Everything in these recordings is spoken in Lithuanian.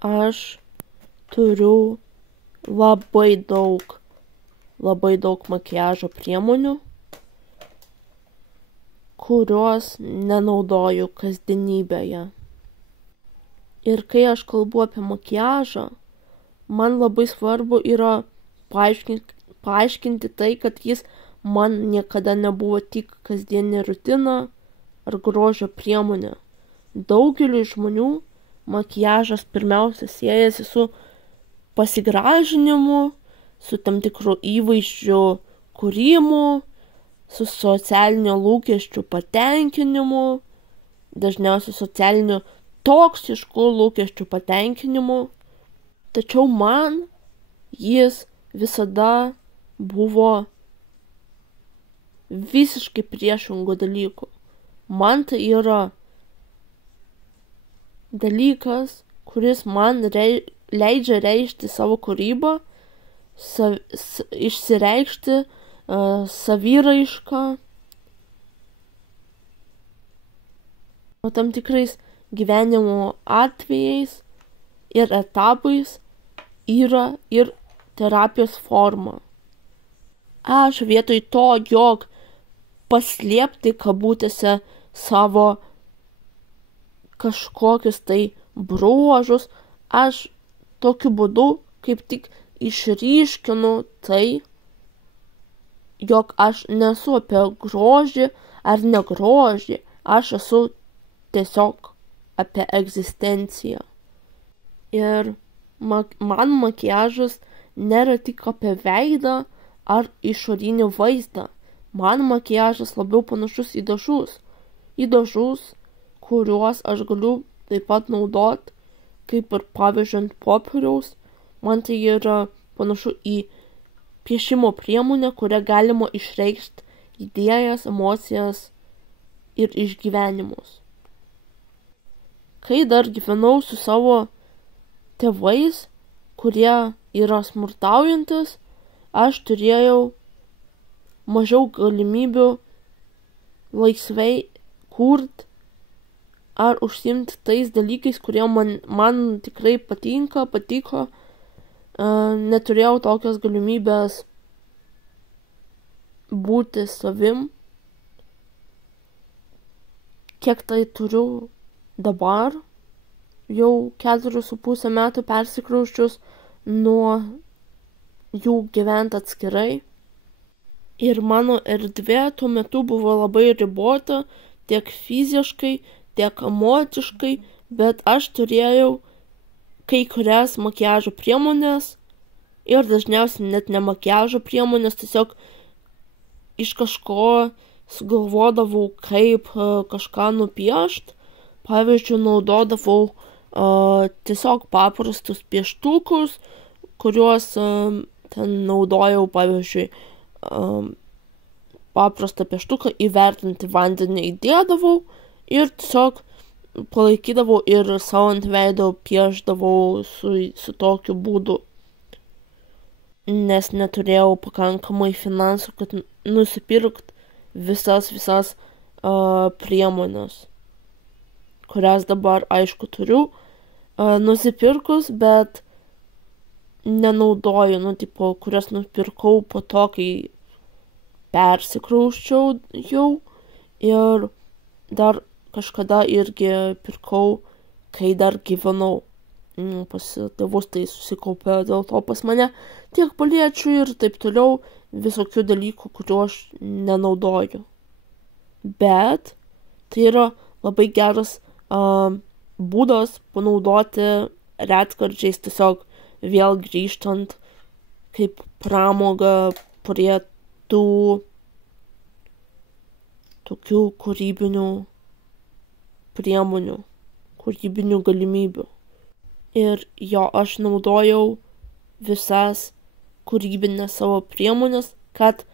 aš turiu labai daug makiažo priemonių, kuriuos nenaudoju kasdienybėje. Ir kai aš kalbu apie makiažą, man labai svarbu yra paaiškinti tai, kad jis man niekada nebuvo tik kasdienė rutina ar grožio priemonė. Daugeliui žmonių makiažas pirmiausia siejasi su pasigražinimu, su tam tikru įvaizdžio kūrimu, su socialinio lūkesčių patenkinimu, dažniausiai socialiniu toksišku lūkesčių patenkinimu. Tačiau man jis visada buvo visiškai priešingų dalykų. Man tai yra dalykas, kuris man leidžia reikšti savo kūrybą, išsireikšti saviraišką, o tam tikrais gyvenimo atvejais ir etapais yra ir terapijos forma. Aš vietoj to, jog paslėpti kabutėse savo kažkokius tai bruožus, aš tokiu būdu kaip tik išryškinu tai, jog aš nesu apie grožį ar negrožį, aš esu tiesiog apie egzistenciją. Ir man makiažas nėra tik apie veidą ar išorinį vaizdą. Man makiažas labiau panašus į dažus, kuriuos aš galiu taip pat naudoti, kaip ir pavyzdžiui ant popieriaus. Man tai yra panašu į piešimo priemonę, kurią galima išreikšti idėjas, emocijas ir išgyvenimus. Kai dar gyvenau su savo tėvais, kurie yra smurtaujantis, aš turėjau mažiau galimybių laisvai kurt ar užsiimti tais dalykais, kurie man tikrai patiko. Neturėjau tokios galimybės būti savim, kiek tai turiu dabar, jau 4,5 metų persikrausčius nuo jų gyventi atskirai. Ir mano erdvė tuo metu buvo labai ribota, tiek fiziškai, tiek emociškai, bet aš turėjau kai kurias makiažo priemonės ir dažniausiai net ne makiažo priemonės, tiesiog iš kažko sugalvodavau, kaip kažką nupiešti. Pavyzdžiui, naudodavau tiesiog paprastus pieštukus, kuriuos ten naudojau, pavyzdžiui, paprastą pieštuką įvertinti vandenį įdėdavau ir tiesiog palaikydavau ir savo ant veido piešdavau su tokiu būdu, nes neturėjau pakankamai finansų, kad nusipirkt visas priemonės, kurias dabar aišku turiu nusipirkus, bet nenaudoju, kurias nupirkau po to, kai persikrausčiau jau, ir dar kažkada irgi pirkau, kai dar gyvenau pas tėvus, tai susikaupė dėl to pas mane tiek paliečių ir taip toliau, visokių dalykų, kuriuo aš nenaudoju. Bet tai yra labai geras būdas panaudoti retkarčiais, tiesiog vėl grįžtant kaip pramogą prie tų tokių kūrybinių priemonių, kūrybinių galimybių. Ir aš naudojau visas kūrybinės savo priemonės, kad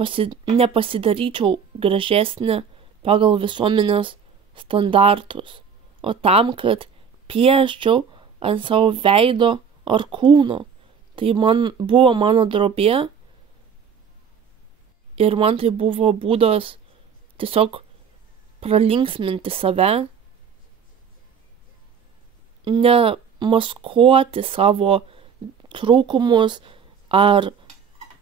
nepasidaryčiau gražesnė pagal visuomenės standartus, o tam, kad pieščiau ant savo veido ar kūno. Tai buvo mano drobė ir man tai buvo būdas tiesiog pralinksminti save, maskuoti savo trūkumus ar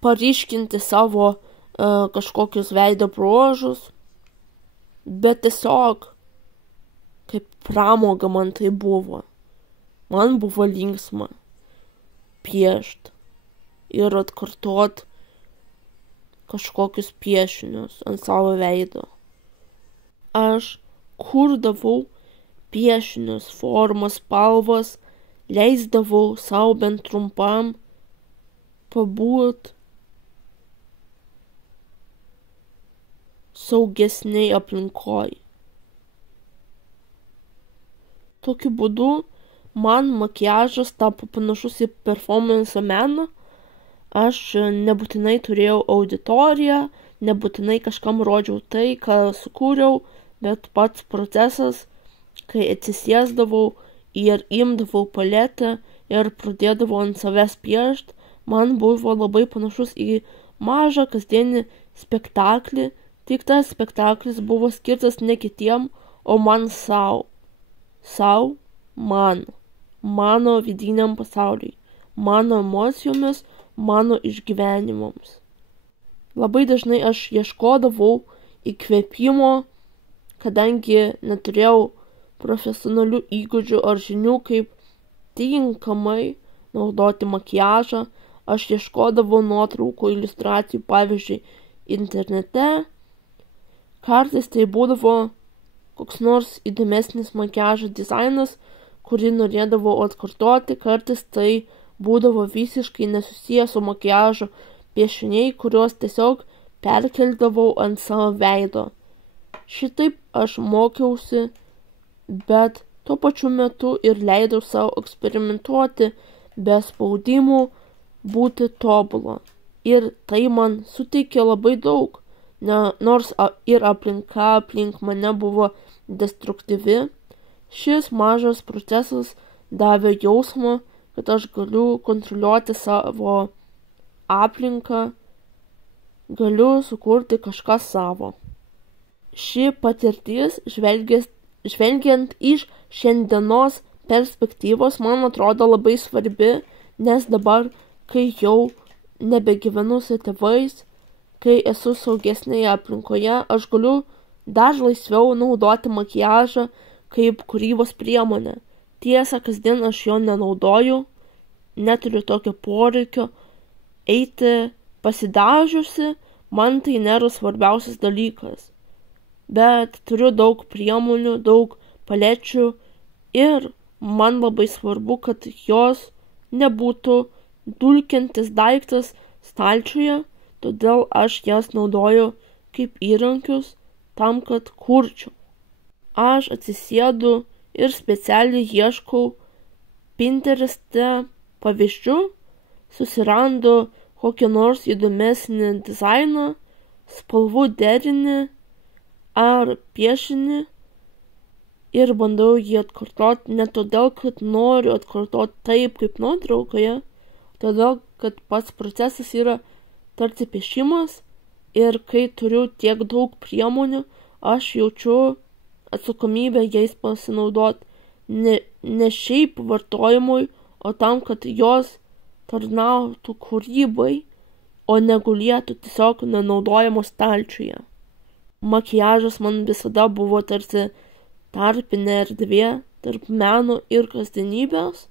paryškinti savo kažkokius veido bruožus, bet tiesiog kaip pramoga man tai buvo. Man buvo linksma piešt ir atkartot kažkokius piešinius ant savo veido. Aš kurdavau piešinius, formas, spalvas, leisdavau savo bent trumpam pabūt saugesniai aplinkoj. Tokiu būdu man makiažas tapo panašus į performance meną. Aš nebūtinai turėjau auditoriją, nebūtinai kažkam rodžiau tai, ką sukūriau, bet pats procesas, kai atsisėsdavau ir imdavau paletę ir pradėdavau ant savęs piešt, man buvo labai panašus į mažą kasdienį spektaklį, tik tas spektaklis buvo skirtas ne kitiem, o man sau. Sau, man, mano vidiniam pasauliui, mano emocijomis, mano išgyvenimams. Labai dažnai aš ieškodavau įkvėpimo, kadangi neturėjau profesionalių įgūdžių ar žinių, kaip tinkamai naudoti makiažą. Aš ieškodavau nuotraukų, iliustracijų, pavyzdžiui, internete. Kartais tai būdavo koks nors įdomesnis makiažo dizainas, kurį norėdavau atkartoti, kartais tai būdavo visiškai nesusijęs su makiažo piešiniai, kuriuos tiesiog perkeldavau ant savo veido. Šitaip aš mokiausi, bet tuo pačiu metu ir leidau savo eksperimentuoti be spaudimų, būti tobulą. Ir tai man suteikė labai daug, nors ir aplinka aplink mane buvo destruktyvi. Šis mažas procesas davė jausmą, kad aš galiu kontroliuoti savo aplinką, galiu sukurti kažką savo. Ši patirtis, žvelgiant iš šiandienos perspektyvos, man atrodo labai svarbi, nes dabar, kai jau nebegyvenu su tėvais, kai esu saugesnėje aplinkoje, aš galiu dar laisviau naudoti makiažą kaip kūrybos priemonę. Tiesa, kasdien aš jo nenaudoju, neturiu tokio poreikio eiti pasidažiusi, man tai nėra svarbiausias dalykas. Bet turiu daug priemonių, daug palečių ir man labai svarbu, kad jos nebūtų dulkiantis daiktas stalčiuje, todėl aš jas naudoju kaip įrankius tam, kad kurčiau. Aš atsisėdu ir specialiai ieškau Pintereste pavyzdžių, susirandu kokį nors įdomesnį dizainą, spalvų derinį ar piešinį ir bandau jį atkartoti ne todėl, kad noriu atkartoti taip, kaip nuotraukoje, todėl, kad pats procesas yra tarsi piešimas ir kai turiu tiek daug priemonių, aš jaučiu atsakomybę jais pasinaudoti ne šiaip vartojimui, o tam, kad jos tarnautų kūrybai, o negulėtų tiesiog nenaudojamos stalčiuje. Makiažas man visada buvo tarsi tarpinė erdvė tarp meno ir kasdienybės.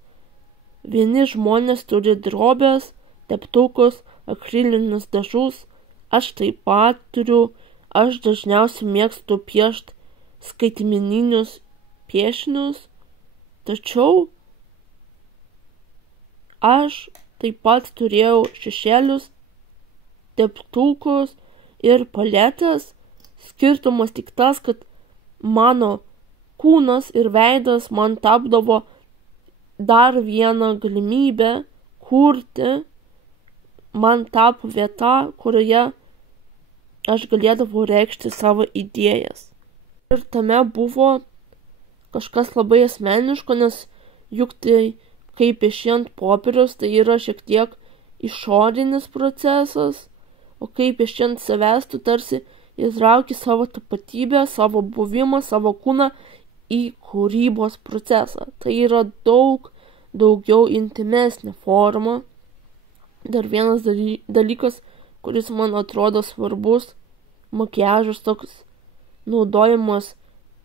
Vieni žmonės turi drobės, teptukus, akrilinius dažus, aš taip pat turiu, aš dažniausiai mėgstu piešti skaitmeninius piešinius, tačiau aš taip pat turėjau šešėlius, teptukus ir paletės. Skirtumas tik tas, kad mano kūnas ir veidas man tapdavo dar vieną galimybę kurti, man tapo vieta, kurioje aš galėdavau reikšti savo idėjas. Ir tame buvo kažkas labai asmeniško, nes juk tai, kaip piešiant popierius, tai yra šiek tiek išorinis procesas, o kaip piešiant savęs, tu tarsi įtrauki savo tapatybę, savo buvimą, savo kūną į kūrybos procesą. Tai yra daug daugiau intimesnė forma. Dar vienas dalykas, kuris man atrodo svarbus, makiažas toks naudojimas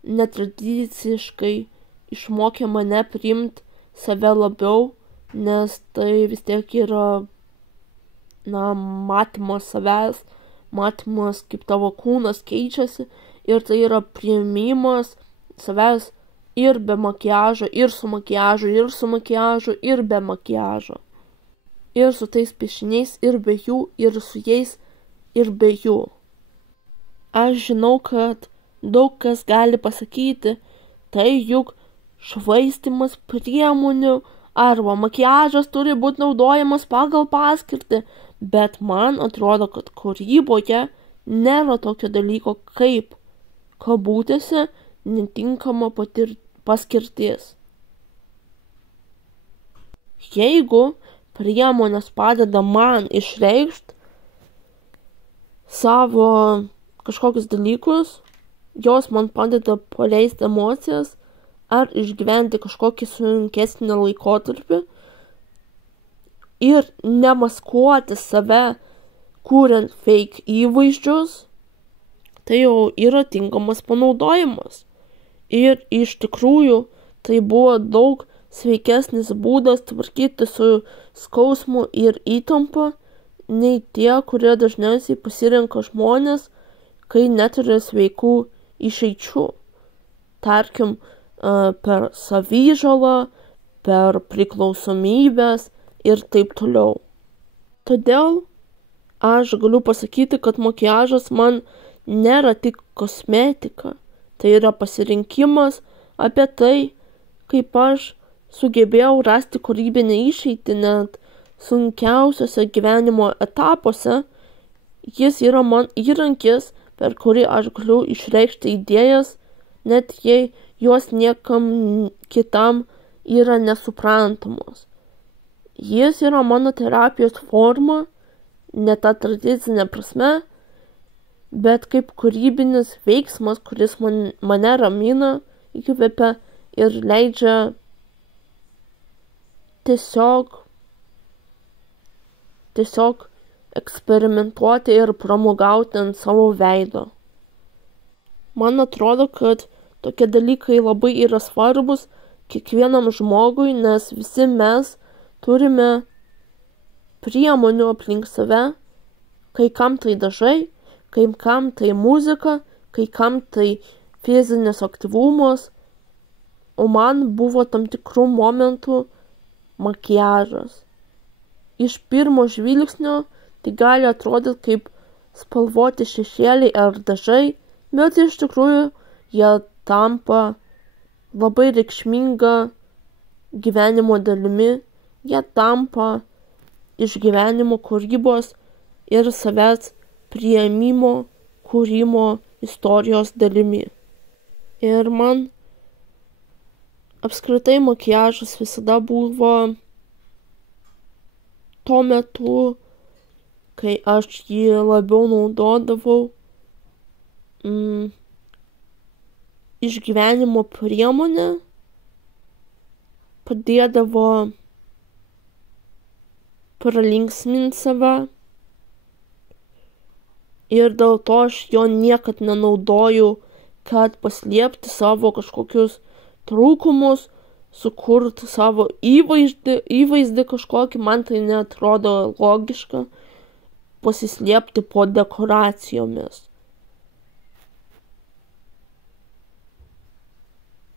netradiciškai išmokė mane priimti save labiau, nes tai vis tiek yra, matymas savęs, matymas, kaip tavo kūnas keičiasi, ir tai yra priėmimas savęs ir be makiažo, ir su makiažu, ir su makiažu, ir be makiažo. Ir su tais piešiniais, ir be jų, ir su jais, ir be jų. Aš žinau, kad daug kas gali pasakyti, tai juk švaistymas priemonių arba makiažas turi būti naudojamas pagal paskirtį, bet man atrodo, kad kūryboje nėra tokio dalyko kaip kabutėse netinkama paskirtis. Jeigu priemonės padeda man išreikšti savo kažkokius dalykus, jos man padeda paleisti emocijas ar išgyventi kažkokį sunkesnį laikotarpį ir nemaskuoti save, kuriant fake įvaizdžius, tai jau yra tinkamas panaudojimas. Ir iš tikrųjų tai buvo daug sveikesnis būdas tvarkyti su skausmu ir įtampa, nei tie, kurie dažniausiai pasirenka žmonės, kai neturi sveikų išeičių. Tarkim, per savižalą, per priklausomybės ir taip toliau. Todėl aš galiu pasakyti, kad makiažas man nėra tik kosmetika. Tai yra pasirinkimas apie tai, kaip aš sugebėjau rasti kūrybinę išeitį net sunkiausiose gyvenimo etapuose. Jis yra man įrankis, per kurį aš galiu išreikšti idėjas, net jei jos niekam kitam yra nesuprantamos. Jis yra mano terapijos forma, ne ta tradicinė prasme, bet kaip kūrybinis veiksmas, kuris mane ramina, įkvepia ir leidžia tiesiog eksperimentuoti ir pramogauti ant savo veido. Man atrodo, kad tokie dalykai labai yra svarbus kiekvienam žmogui, nes visi mes turime priemonių aplink save, kai kam tai dažai, kai kam tai muzika, kai kam tai fizinis aktyvumas, o man buvo tam tikrų momentų makiažas. Iš pirmo žvilgsnio tai gali atrodyti kaip spalvoti šešėliai ar dažai, bet iš tikrųjų jie tampa labai reikšminga gyvenimo dalimi, jie tampa iš gyvenimo kūrybos ir savęs priėmimo, kūrimo istorijos dalimi. Ir man apskritai makiažas visada buvo tuo metu, kai aš jį labiau naudodavau, išgyvenimo priemonė, padėdavo pralinksminti save ir dėl to aš jo niekad nenaudoju, kad paslėpti savo kažkokius trūkumus, sukurti savo įvaizdį kažkokį, man tai neatrodo logiška pasislėpti po dekoracijomis.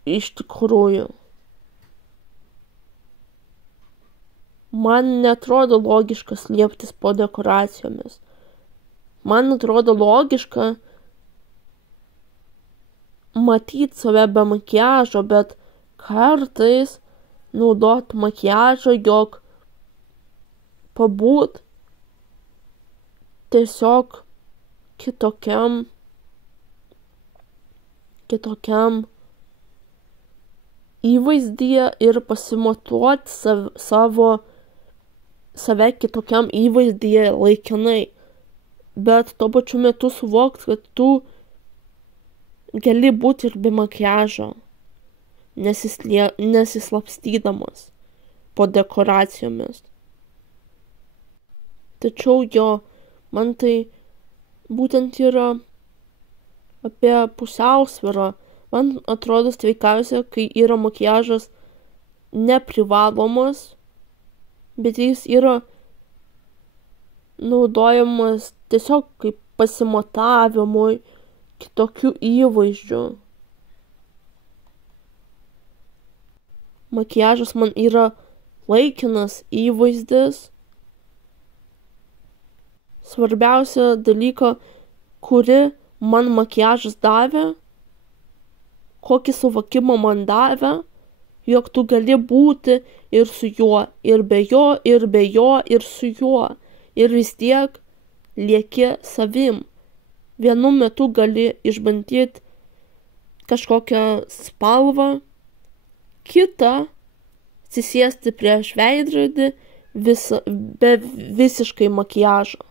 Iš tikrųjų, man neatrodo logiška slėptis po dekoracijomis. Man atrodo logiška matyti save be makiažo, bet kartais naudot makiažą, jog pabūt tiesiog kitokiam įvaizdyje ir pasimatuoti save kitokiam įvaizdyje laikinai. Bet tuo pačiu metu suvokti, kad tu gali būti ir be makiažo, nesislapstydamas. po dekoracijomis. Tačiau jo, man tai būtent yra apie pusiausvyrą. Man atrodo sveikiausia, kai yra makiažas neprivalomas, bet jis yra naudojamas tiesiog kaip pasimatavimui, kitokių įvaizdžių. Makiažas man yra laikinas įvaizdis. Svarbiausia dalyka, kuri man makiažas davė, kokį suvokimą man davė, jog tu gali būti ir su juo, ir be jo, ir be jo, ir su juo. Ir vis tiek lieki savim. Vienu metu gali išbandyti kažkokią spalvą, kitą atsisėsti prieš veidrodį be visiškai makiažo.